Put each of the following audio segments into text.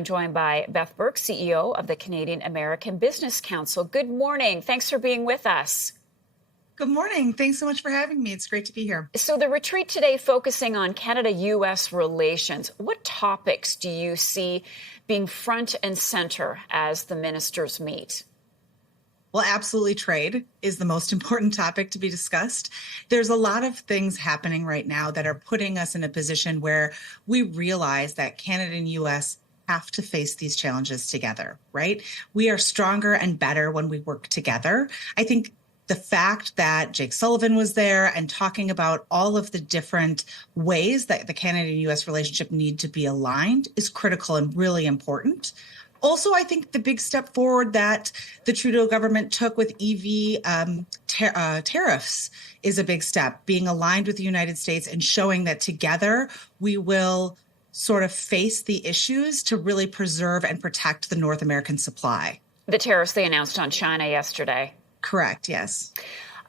I'm joined by Beth Burke, CEO of the Canadian-American Business Council. Good morning. Thanks for being with us. Good morning. Thanks so much for having me. It's great to be here. So the retreat today focusing on Canada-U.S. relations. What topics do you see being front and center as the ministers meet? Well, absolutely, trade is the most important topic to be discussed. There's a lot of things happening right now that are putting us in a position where we realize that Canada and U.S. have to face these challenges together, right? We are stronger and better when we work together. I think the fact that Jake Sullivan was there and talking about all of the different ways that the Canada and U.S. relationship need to be aligned is critical and really important. Also, I think the big step forward that the Trudeau government took with EV tariffs is a big step, being aligned with the United States and showing that together we will sort of face the issues to really preserve and protect the North American supply. The tariffs they announced on China yesterday. Correct, yes.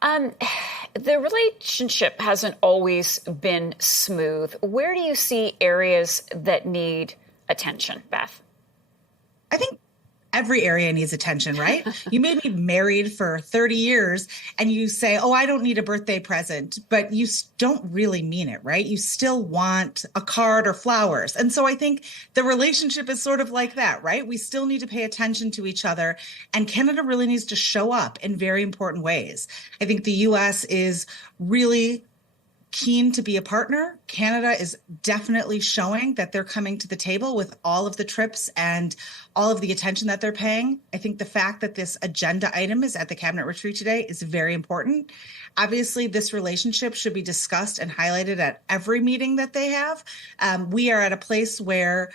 The relationship hasn't always been smooth. Where do you see areas that need attention, Beth? I think every area needs attention, right? You may be married for 30 years and you say, oh, I don't need a birthday present, but you don't really mean it, right? You still want a card or flowers. And so I think the relationship is sort of like that, right? We still need to pay attention to each other, and Canada really needs to show up in very important ways. I think the U.S. is really keen to be a partner. Canada is definitely showing that they're coming to the table with all of the trips and all of the attention that they're paying. I think the fact that this agenda item is at the cabinet retreat today is very important. Obviously, this relationship should be discussed and highlighted at every meeting that they have. We are at a place where,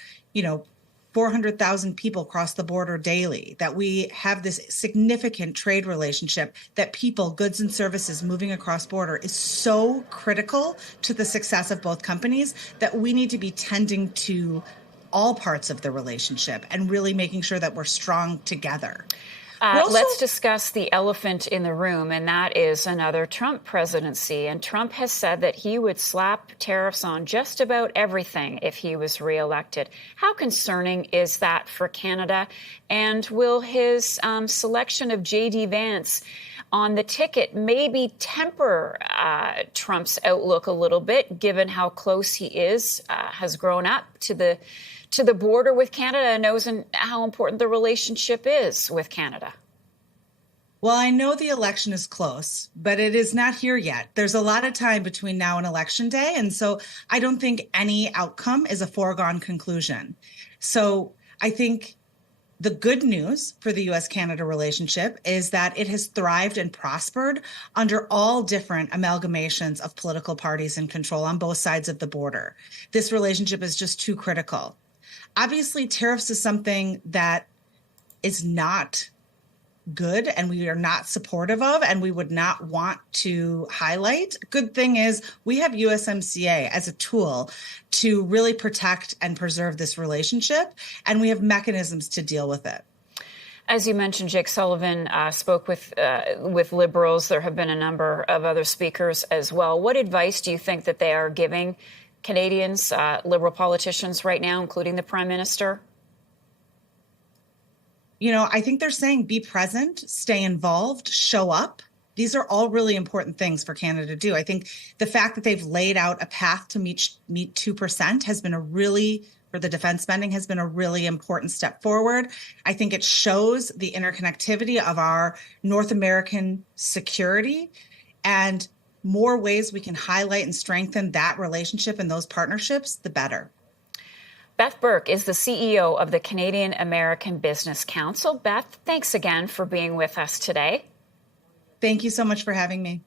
400,000 people cross the border daily, that we have this significant trade relationship, that people, goods and services moving across border is so critical to the success of both companies that we need to be tending to all parts of the relationship and really making sure that we're strong together. Let's discuss the elephant in the room, and that is another Trump presidency. And Trump has said that he would slap tariffs on just about everything if he was reelected. How concerning is that for Canada? And will his selection of J.D. Vance on the ticket maybe temper Trump's outlook a little bit, given how close he has grown up to the border with Canada and knows how important the relationship is with Canada? Well, I know the election is close, but it is not here yet. There's a lot of time between now and Election Day, and so I don't think any outcome is a foregone conclusion. So I think the good news for the U.S.-Canada relationship is that it has thrived and prospered under all different amalgamations of political parties in control on both sides of the border. This relationship is just too critical. Obviously, tariffs is something that is not good and we are not supportive of and we would not want to highlight. Good thing is we have USMCA as a tool to really protect and preserve this relationship, and we have mechanisms to deal with it. As you mentioned, Jake Sullivan spoke with Liberals. There have been a number of other speakers as well. What advice do you think that they are giving Canadians, Liberal politicians right now, including the Prime Minister? I think they're saying be present, stay involved, show up. These are all really important things for Canada to do. I think the fact that they've laid out a path to meet 2% has been for the defense spending, has been a really important step forward. I think it shows the interconnectivity of our North American security, and more ways we can highlight and strengthen that relationship and those partnerships, the better. Beth Burke is the CEO of the Canadian-American Business Council. Beth, thanks again for being with us today. Thank you so much for having me.